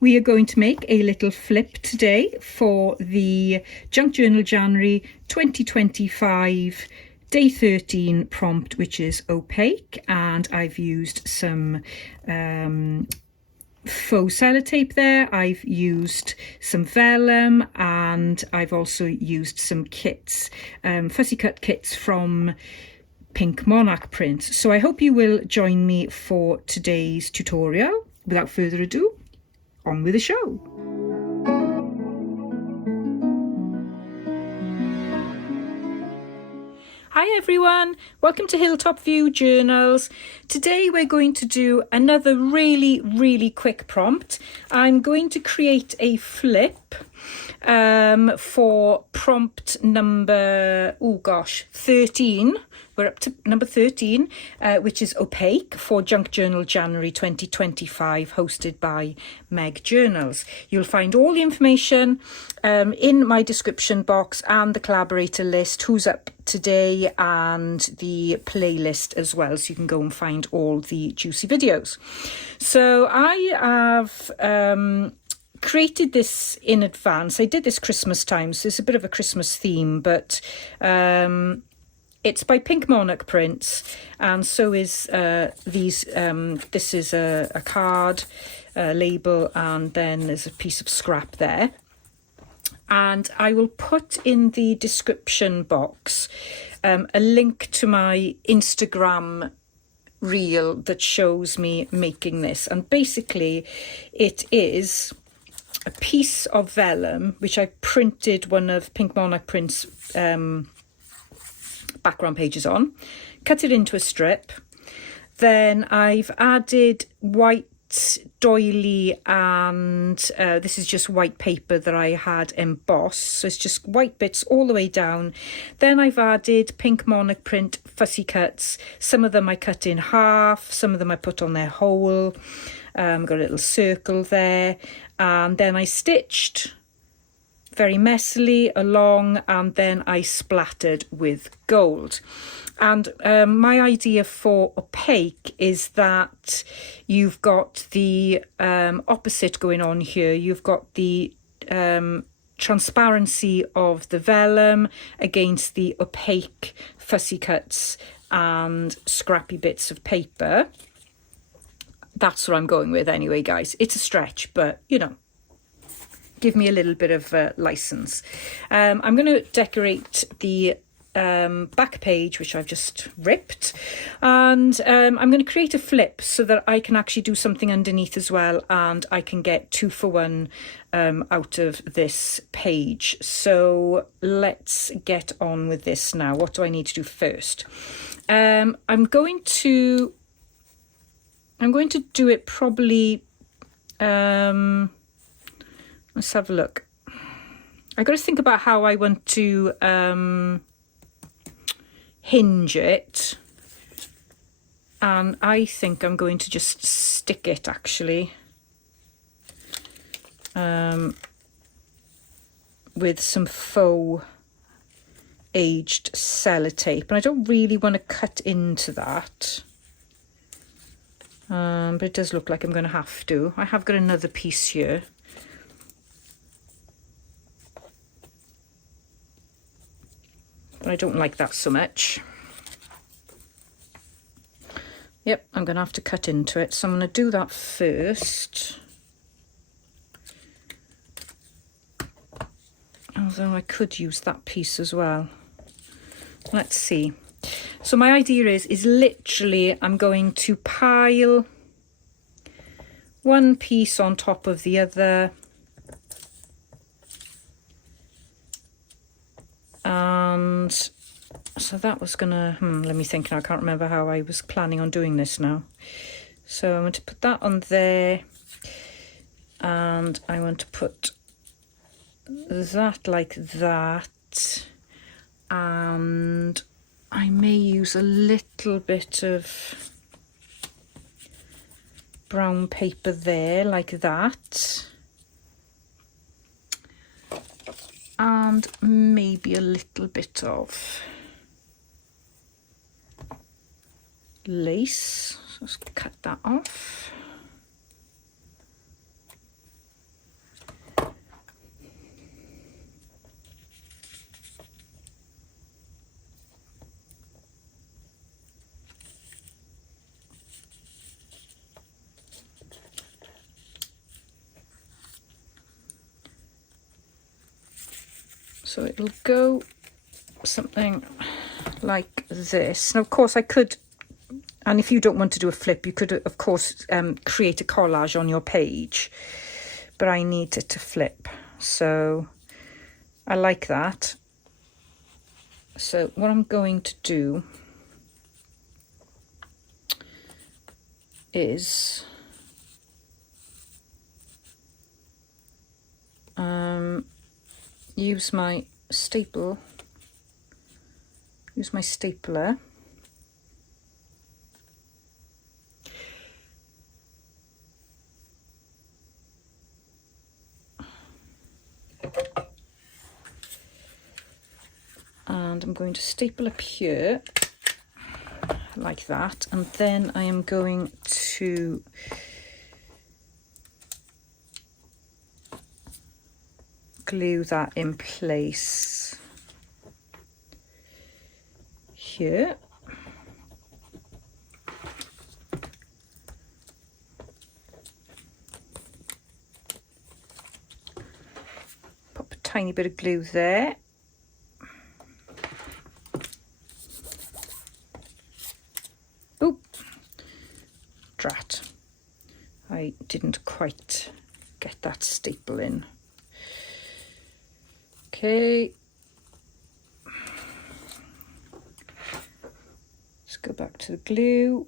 We are going to make a little flip today for the Junk Journal January 2025 day 13 prompt, which is opaque, and I've used some faux sellotape there. I've used some vellum, and I've also used some kits, fussy cut kits from Pink Monarch Prints. So I hope you will join me for today's tutorial. Without further ado, on with the show. Hi everyone, welcome to Hilltop View Journals. Today we're going to do another really quick prompt. I'm going to create a flip for prompt number 13. We're up to number 13, which is opaque, for Junk Journal January 2025, hosted by Meg Journals. You'll find all the information in my description box and the collaborator list, who's up today, and the playlist as well, so you can go and find all the juicy videos. So I have created this in advance. I did this Christmas time, so it's a bit of a Christmas theme, but it's by Pink Monarch Prints, and so is this is a card, label, and then there's a piece of scrap there. And I will put in the description box a link to my Instagram reel that shows me making this. And basically it is a piece of vellum, which I printed one of Pink Monarch Prints' background pages on, cut it into a strip. Then I've added white doily, and this is just white paper that I had embossed, so it's just white bits all the way down. Then I've added Pink Monarch Print fussy cuts. Some of them I cut in half, some of them I put on their whole. Got a little circle there, and then I stitched very messily along, and then I splattered with gold. And my idea for opaque is that you've got the opposite going on here. You've got the transparency of the vellum against the opaque fussy cuts and scrappy bits of paper. That's what I'm going with anyway, guys. It's a stretch, but you know, give me a little bit of license. I'm going to decorate the back page, which I've just ripped, and I'm going to create a flip so that I can actually do something underneath as well, and I can get 2 for 1 out of this page. So let's get on with this now. What do I need to do first? I'm going to do it probably, let's have a look. I got to think about how I want to hinge it, and I think I'm going to just stick it actually with some faux aged sellotape, and I don't really want to cut into that, but it does look like I'm going to have to. I have got another piece here. But I don't like that so much. Yep, I'm going to have to cut into it. So I'm going to do that first. Although I could use that piece as well. Let's see. So my idea is literally I'm going to pile one piece on top of the other. And so that was gonna, let me think now, I can't remember how I was planning on doing this now. So I'm going to put that on there, and I want to put that like that, and I may use a little bit of brown paper there like that. And maybe a little bit of lace. So let's cut that off. So it'll go something like this. Now, of course, I could, and if you don't want to do a flip, you could, of course, create a collage on your page. But I need it to flip. So I like that. So what I'm going to do is use my stapler, and I'm going to staple up here like that, and then I am going to glue that in place here. Pop a tiny bit of glue there. Oop, drat. I didn't quite get that staple in. Okay, let's go back to the glue.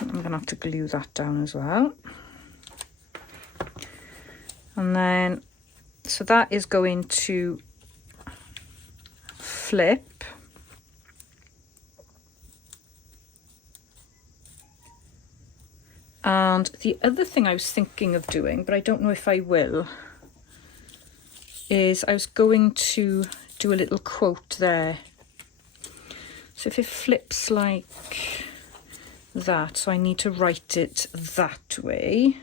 I'm going to have to glue that down as well. And then, so that is going to flip. And the other thing I was thinking of doing, but I don't know if I will, is I was going to do a little quote there. So if it flips like that, so I need to write it that way.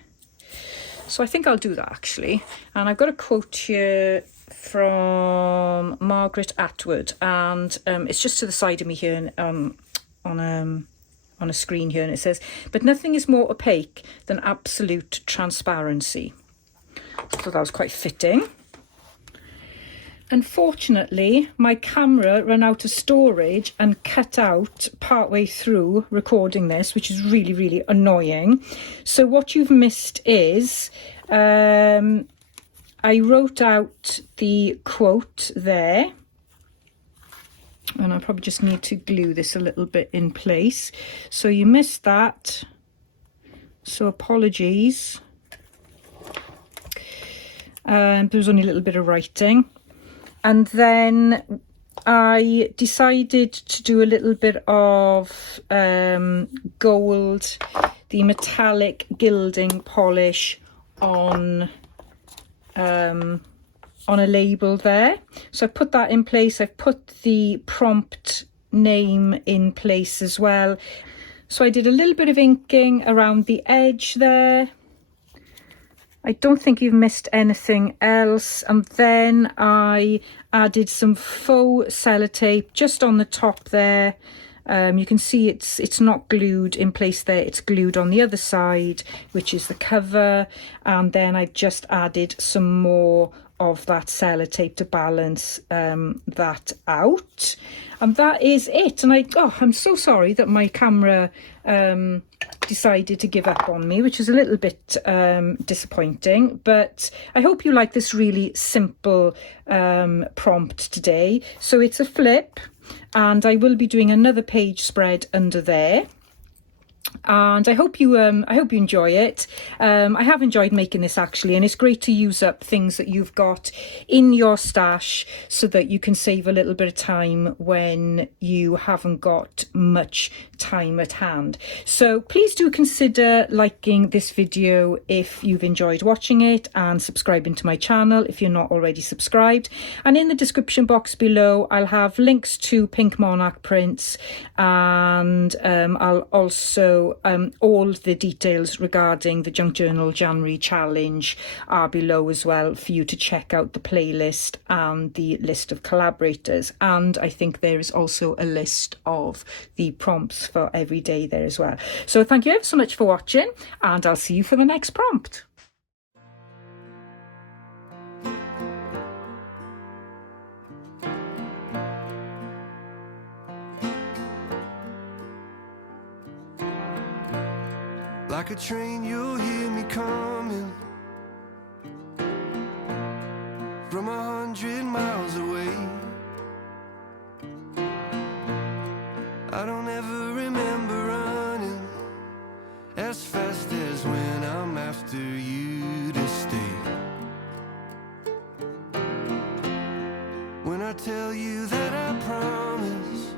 So I think I'll do that actually. And I've got a quote here from Margaret Atwood, and it's just to the side of me here on a screen here, and it says, "But nothing is more opaque than absolute transparency." So that was quite fitting. Unfortunately, my camera ran out of storage and cut out partway through recording this, which is really, really annoying. So what you've missed is I wrote out the quote there, and I probably just need to glue this a little bit in place. So you missed that, so apologies. There was only a little bit of writing. And then I decided to do a little bit of gold, the metallic gilding polish on a label there. So I put that in place. I've put the prompt name in place as well. So I did a little bit of inking around the edge there. I don't think you've missed anything else. And then I added some faux sellotape just on the top there. You can see it's not glued in place there, it's glued on the other side, which is the cover. And then I've just added some more of that sellotape to balance that out. And that is it. And I'm so sorry that my camera decided to give up on me, which is a little bit disappointing, but I hope you like this really simple prompt today. So it's a flip, and I will be doing another page spread under there. And I hope you enjoy it. I have enjoyed making this actually, and it's great to use up things that you've got in your stash so that you can save a little bit of time when you haven't got much time at hand. So please do consider liking this video if you've enjoyed watching it, and subscribing to my channel if you're not already subscribed. And in the description box below I'll have links to Pink Monarch Prints, and I'll also So all the details regarding the Junk Journal January challenge are below as well for you to check out the playlist and the list of collaborators. And I think there is also a list of the prompts for every day there as well. So thank you ever so much for watching, and I'll see you for the next prompt. Like a train, you'll hear me coming from 100 miles away. I don't ever remember running as fast as when I'm after you to stay. When I tell you that I promise,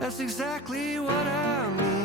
that's exactly what I mean.